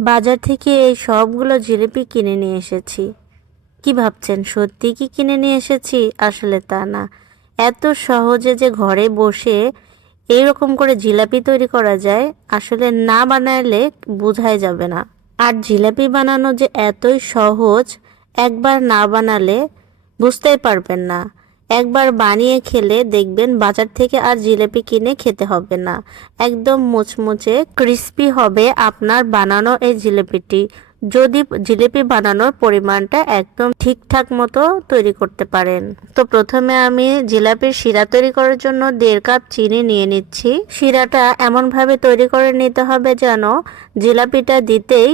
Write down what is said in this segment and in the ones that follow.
বাজার থেকে এই সবগুলো জিলিপি কিনে নিয়ে এসেছি। কি ভাবছেন সত্যি কি কিনে নিয়ে এসেছি? আসলে তা না। এত সহজে যে ঘরে বসে এইরকম করে জিলাপি তৈরি করা যায়, আসলে না বানালে বোঝাই যাবে না। আর জিলাপি বানানো যে এতই সহজ, একবার না বানালে বুঝতেই পারবেন না। একবার বানিয়ে খেলে দেখবেন বাজার থেকে আর জিলাপি কিনে খেতে হবে না। একদম মুচমুচে ক্রিস্পি হবে আপনার বানানো এই জিলিপিটি, যদি জিলিপি বানানোর পরিমাণটা একদম ঠিকঠাক মতো তৈরি করতে পারেন। তো প্রথমে আমি জিলাপির শিরা তৈরি করার জন্য 1.5 কাপ চিনি নিয়ে নিচ্ছি। শিরাটা এমনভাবে তৈরি করে নিতে হবে যেন জিলাপিটা দিতেই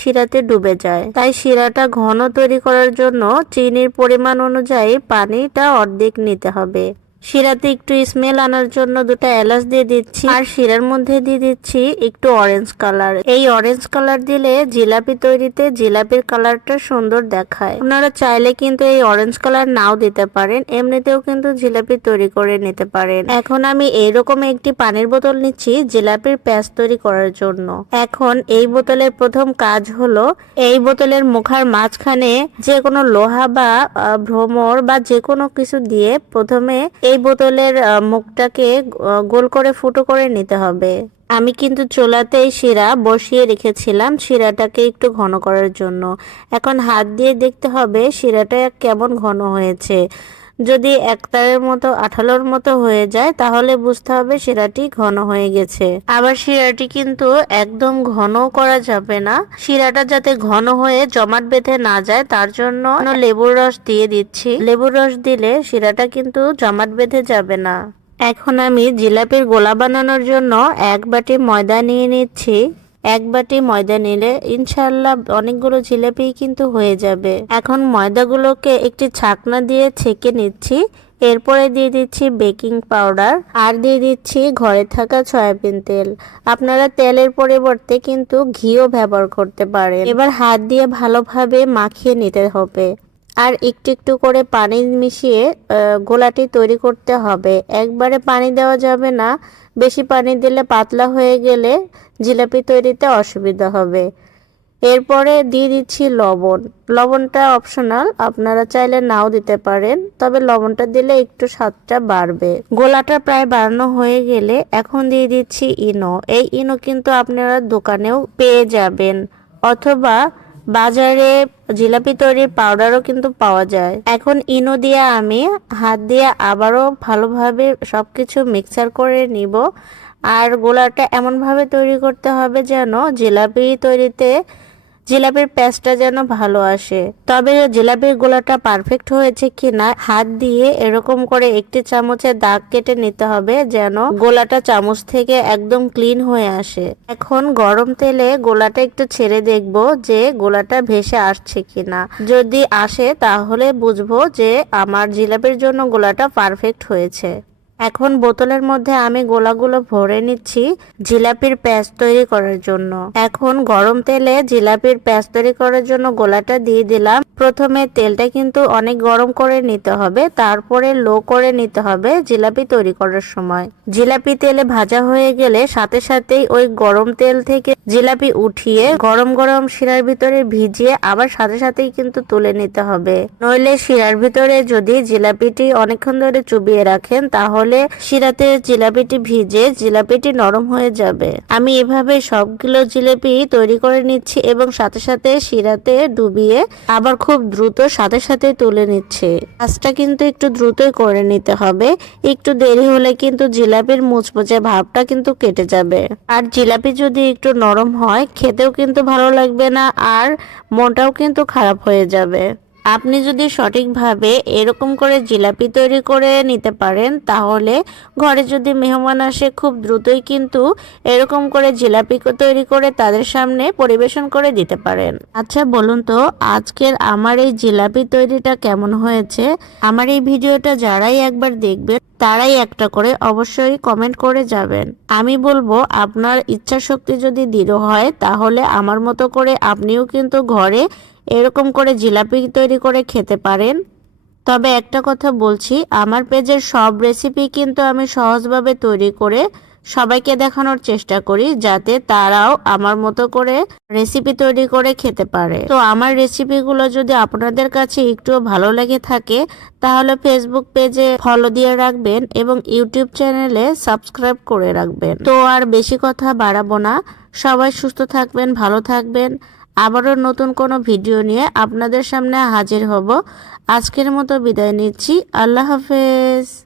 শিরাতে ডুবে যায়। তাই শিরাটা ঘন তৈরি করার জন্য চিনির পরিমাণ অনুযায়ী পানিটা অর্ধেক নিতে হবে। শিরাতে একটু স্মেল আনার জন্য 2টা এলাচ দিয়ে দিচ্ছি, আর শিরার মধ্যে দিয়ে দিচ্ছি একটু অরেঞ্জ কালার। এই অরেঞ্জ কালার দিলে জিলাপি তৈরিতে জিলাপির কালারটা সুন্দর দেখায়। আপনারা চাইলে কিন্তু এই অরেঞ্জ কালার নাও দিতে পারেন, এমনিতেও কিন্তু জিলাপি তৈরি করে নিতে পারেন। এখন আমি এইরকম একটি পানির বোতল নিচ্ছি জিলাপির প্যাচ তৈরি করার জন্য। এখন এই বোতলের প্রথম কাজ হলো এই বোতলের মুখার মাঝখানে যে কোনো লোহা বা ভ্রমর বা যে কোনো কিছু দিয়ে প্রথমে এই বোতলের মুখটাকে গোল করে ফুটো করে নিতে হবে। আমি কিন্তু চুলাতেই শিরা বসিয়ে রেখেছিলাম শিরাটাকে একটু ঘন করার জন্য। এখন হাত দিয়ে দেখতে হবে শিরাটা কেমন ঘন হয়েছে। যদি একতারের মতো আঠালোর মতো হয়ে যায় তাহলে বুঝতে হবে শিরাটি ঘন হয়ে গেছে। আবার শিরাটি কিন্তু একদম ঘন করা যাবে না, শিরাটা যাতে ঘন হয়ে জমাট বেঁধে না যায় তার জন্য লেবুর রস দিয়ে দিচ্ছি। লেবুর রস দিলে শিরাটা কিন্তু জমাট বেঁধে যাবে না। এখন আমি জিলাপির গোলা বানানোর জন্য 1 বাটি ময়দা নিয়ে নিচ্ছি। 1 বাটি ময়দা নিলে ইনশাল্লাহ অনেকগুলো জিলাপি কিন্তু হয়ে যাবে। এখন ময়দাগুলোকে একটি ছাকনা দিয়ে ছেঁকে নিচ্ছি। এরপরে দিয়ে দিচ্ছি বেকিং পাউডার, আর দিয়ে দিচ্ছি ঘরে থাকা সয়াবিন তেল। আপনারা তেলের পরিবর্তে কিন্তু ঘিও ব্যবহার করতে পারেন। এবার হাত দিয়ে ভালোভাবে মাখিয়ে নিতে হবে, আর একটু একটু করে পানি মিশিয়ে গোলাটি তৈরি করতে হবে। একবারে পানি দেওয়া যাবে না, বেশি পানি দিলে পাতলা হয়ে গেলে জিলাপি তৈরিতে অসুবিধা হবে। এরপরে দিয়ে দিচ্ছি লবণ। লবণটা অপশনাল, আপনারা চাইলে নাও দিতে পারেন, তবে লবণটা দিলে একটু স্বাদটা বাড়বে। গোলাটা প্রায় বানানো হয়ে গেলে এখন দিয়ে দিচ্ছি ইনো। এই ইনো কিন্তু আপনারা দোকানেও পেয়ে যাবেন, অথবা বাজারে জিলাপি তৈরির পাউডারও কিন্তু পাওয়া যায়। এখন ইনো দিয়ে আমি হাত দিয়ে আবারও ভালোভাবে সবকিছু মিক্সার করে নিব। আর গোলাটা এমনভাবে তৈরি করতে হবে যেন জিলাপি তৈরিতে জিলাপির প্যাচটা যেন ভালো আসে। তবে জিলাপির গোলাটা পারফেক্ট হয়েছে কিনা হাত দিয়ে এরকম করে একটি চামচে দাগ কেটে নিতে হবে যেন গোলাটা চামচ থেকে একদম ক্লিন হয়ে আসে। এখন গরম তেলে গোলাটা একটু ছেড়ে দেখব যে গোলাটা ভেসে আসছে কিনা। যদি আসে তাহলে বুঝবো যে আমার জিলাপির জন্য গোলাটা পারফেক্ট হয়েছে। এখন বোতলের মধ্যে আমি গোলাগুলো ভরে নিচ্ছি জিলাপির প্যাচ তৈরি করার জন্য। এখন গরম তেলে জিলাপির প্যাচ তৈরি করার জন্য গোলাটা দিয়ে দিলাম। প্রথমে তেলটা কিন্তু অনেক গরম করে নিতে হবে, তারপরে লো করে নিতে হবে জিলাপি তৈরি করার সময়। জিলাপি তেলে ভাজা হয়ে গেলে সাথে সাথেই ওই গরম তেল থেকে জিলাপি উঠিয়ে গরম গরম শিরার ভিতরে ভিজিয়ে আবার সাথে সাথেই কিন্তু তুলে নিতে হবে। নইলে শিরার ভিতরে যদি জিলাপিটি অনেকক্ষণ ধরে চুবিয়ে রাখেন তাহলে শিরাতে জিলাপিটি ভিজে জিলাপিটি নরম হয়ে যাবে। আমি এভাবে সবগুলো জিলাপি তৈরি করে নিচ্ছি এবং সাথে সাথে শিরাতে ডুবিয়ে আবার খুব দ্রুত সাথে সাথে তুলে নিচ্ছে। কাজটা কিন্তু একটু দ্রুতই করে নিতে হবে, একটু দেরি হলে কিন্তু জিলাপির মুচমুচে ভাবটা কিন্তু কেটে যাবে। আর জিলাপি যদি একটু নরম হয় খেতেও কিন্তু ভালো লাগবে না, আর মনটাও কিন্তু খারাপ হয়ে যাবে। আপনি যদি সঠিকভাবে এরকম করে জিলাপি তৈরি করে নিতে পারেন তাহলে ঘরে যদি মেহমান আসে খুব দ্রুতই কিন্তু এরকম করে জিলাপি তৈরি করে তাদের সামনে পরিবেশন করে দিতে পারেন। আচ্ছা বলুন তো আজকের আমার এই জিলাপি তৈরিটা কেমন হয়েছে? আমার এই ভিডিওটা যারাই একবার দেখবেন তারাই একটা করে অবশ্যই কমেন্ট করে যাবেন। আমি বলবো আপনার ইচ্ছা শক্তি যদি দৃঢ় হয় তাহলে আমার মতো করে আপনিও কিন্তু ঘরে এরকম করে জিলাপি তৈরি করে খেতে পারেন। তবে একটা কথা বলছি, আমার পেজের সব রেসিপি কিন্তু আমি সহজভাবে তৈরি করে সবাইকে দেখানোর চেষ্টা করি যাতে তারাও আমার মতো করে রেসিপি তৈরি করে খেতে পারে। তো আমার রেসিপিগুলো যদি আপনাদের কাছে একটুও ভালো লেগে থাকে তাহলে ফেসবুক পেজে ফলো দিয়ে রাখবেন এবং ইউটিউব চ্যানেলে সাবস্ক্রাইব করে রাখবেন। তো আর বেশি কথা বাড়াবো না, সবাই সুস্থ থাকবেন, ভালো থাকবেন। আবারও নতুন কোনো ভিডিও নিয়ে আপনাদের সামনে হাজির হব। আজকের মতো বিদায় নিচ্ছি। আল্লাহ হাফেজ।